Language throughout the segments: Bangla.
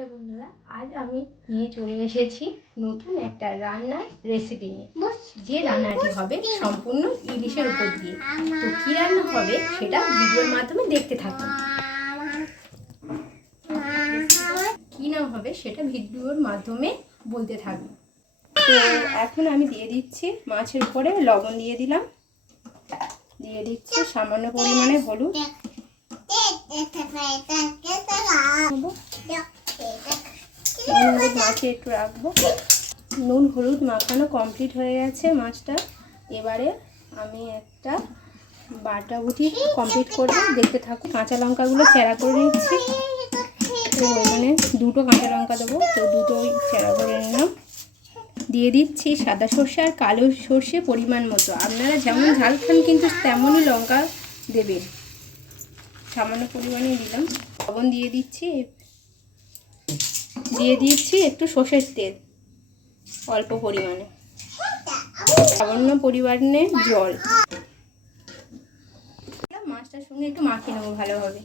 হ্যালো বন্ধুরা, আজ আমি নিয়ে চলে এসেছি নতুন একটা রান্নার রেসিপি নিয়ে। যে রান্নাটি হবে সম্পূর্ণ ইলিশের উপর দিয়ে। তো কী রান্না হবে সেটা ভিডিওর মাধ্যমে দেখতে থাকুন। কী নাম হবে সেটা ভিডিওর মাধ্যমে বলতে থাকুন। তো এখন আমি দিয়ে দিচ্ছি মাছের উপরে লবণ দিয়ে দিলাম, দিয়ে দিচ্ছি সামান্য পরিমাণে হলুদ, মাছে একটু রাখবো। নুন হলুদ মাখানো কমপ্লিট হয়ে গেছে মাছটা। এবারে আমি একটা বাটা বুটি কমপ্লিট করব, দেখতে থাকুন। কাঁচা লঙ্কাগুলো চেরা করে নিচ্ছি। তো এখানে দুটো কাঁচা লঙ্কা দেবো, তো দুটোই চেরা করে নিলাম। দিয়ে দিচ্ছি সাদা সর্ষে আর কালো সর্ষে পরিমাণ মতো। আপনারা যেমন ঝাল খান কিন্তু তেমনই লঙ্কা দেবেন। সামান্য পরিমাণে দিলাম। লবণ দিয়ে দিচ্ছি, দিয়ে দিচ্ছি একটু সর্ষের তেল অল্প পরিমাণে, সামান্য পরিমাণে জল। মাছটার সঙ্গে একটু মাখিয়ে নেবো ভালোভাবে।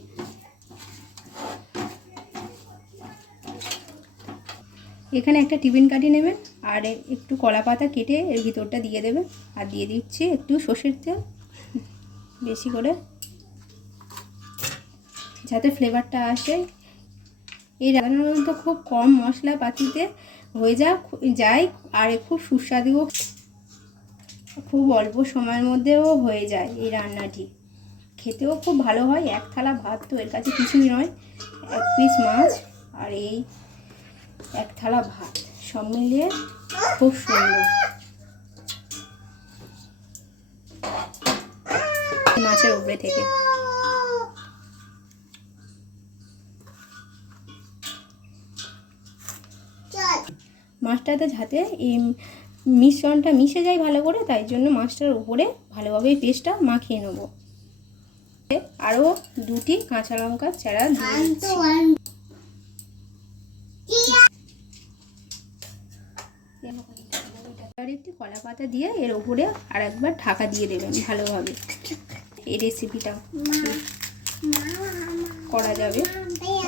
এখানে একটা টিফিন কাঠি নেবেন আর একটু কলা পাতা কেটে এর ভিতরটা দিয়ে দেবেন। আর দিয়ে দিচ্ছি একটু সর্ষের তেল বেশি করে, যাতে ফ্লেভারটা আসে। এই রান্নাটা খুব কম মশলাপাতিতে হয়ে যায় আর খুব সুস্বাদু, খুব অল্প সময়ের মধ্যেও হয়ে যায়। এই রান্নাটি খেতেও খুব ভালো হয়। এক থালা ভাত তো এর কাছে কিছুই নয়। এক পিস মাছ আর এই এক থালা ভাত সব মিলিয়ে খুব সুন্দর। মাছের উপরে থেকে মাছটাতে যাতে এই মিশ্রণটা মিশে যায় ভালো করে, তাই জন্য মাছটার উপরে ভালোভাবে পেস্টটা মাখিয়ে নেব। আরও দুটি কাঁচা লঙ্কা চেরা দিয়ে দিচ্ছি। আর একটি কলা পাতা দিয়ে এর উপরে আর একবার ঢাকা দিয়ে দেবেন ভালোভাবে। এই রেসিপিটা করা যাবে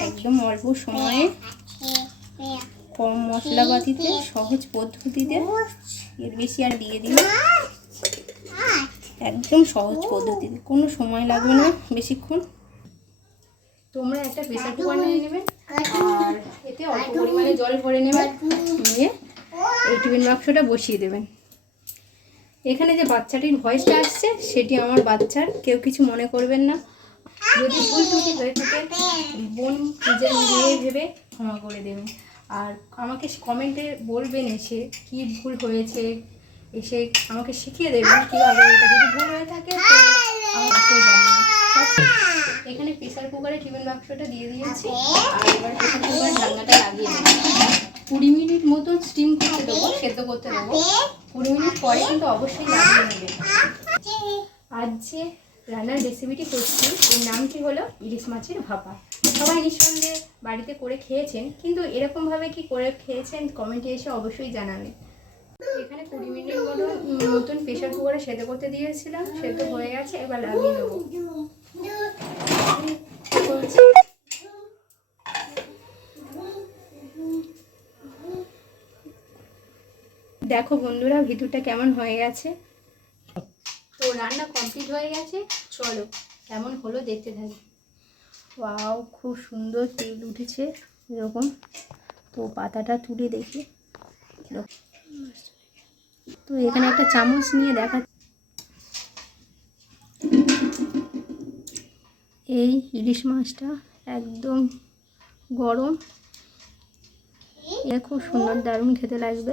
একদম অল্প সময়ে, কম মশলাপাতিতে, সহজ পদ্ধতিতে। এর বেশি আর দিয়ে দিন, একদম সহজ পদ্ধতিতে, কোনো সময় লাগবে না বেশিক্ষণ। তোমরা একটা প্রেসার কুকার নিয়ে নেবেন আর এতে অল্প পরিমাণে জল ভরে নেবেন, নিয়ে এই টিফিন বাক্সটা বসিয়ে দেবেন। এখানে যে বাচ্চাটির ভয়েসটা আসছে সেটি আমার বাচ্চার, কেউ কিছু মনে করবেন না। যদি ভুল ত্রুটি হয়ে থাকে বোন নিজের মেয়ে ভেবে ক্ষমা করে দেবেন। আর আমাকে কমেন্টে বলবেন এসে কী ভুল হয়েছে, এসে আমাকে শিখিয়ে দেবেন কীভাবে। এটা যদি ভুল হয়ে থাকে অবশ্যই জানাবেন। এখানে প্রেসার কুকারে টিফিন বাক্সটা দিয়ে দিয়েছি আর এবার প্রেসার কুকারের ঢাকনাটা লাগিয়ে দেবো। 20 মিনিট মতো স্টিম করতে দেবো, সেদ্ধ করতে দেবো। 20 মিনিট পরে কিন্তু অবশ্যই লাগিয়ে নেবেন। আজ যে রান্নার রেসিপিটি করছি এর নামটি হলো ইলিশ মাছের ভাপা। সবাই নিঃসন্দেহে বাড়িতে করে খেয়েছেন, কিন্তু এরকমভাবে কি করে খেয়েছেন কমেন্টে এসে অবশ্যই জানাবেন। এখানে 20 মিনিট মতন প্রেশার কুকারে সেদ্ধ করতে দিয়েছিলাম, সেদ্ধ হয়ে গেছে। এবার লাগিয়ে নেব। দেখো বন্ধুরা ভিতরটা কেমন হয়ে গেছে। তো রান্না কমপ্লিট হয়ে গেছে, চলো কেমন হলো দেখতে থাকি। ওয়াও, খুব সুন্দর তেল উঠেছে এরকম। তো পাতাটা তুলে দেখি। তো এখানে একটা চামচ নিয়ে দেখা, এই ইলিশ মাছটা একদম গরম, এ খুব সুন্দর দারুণ খেতে লাগবে।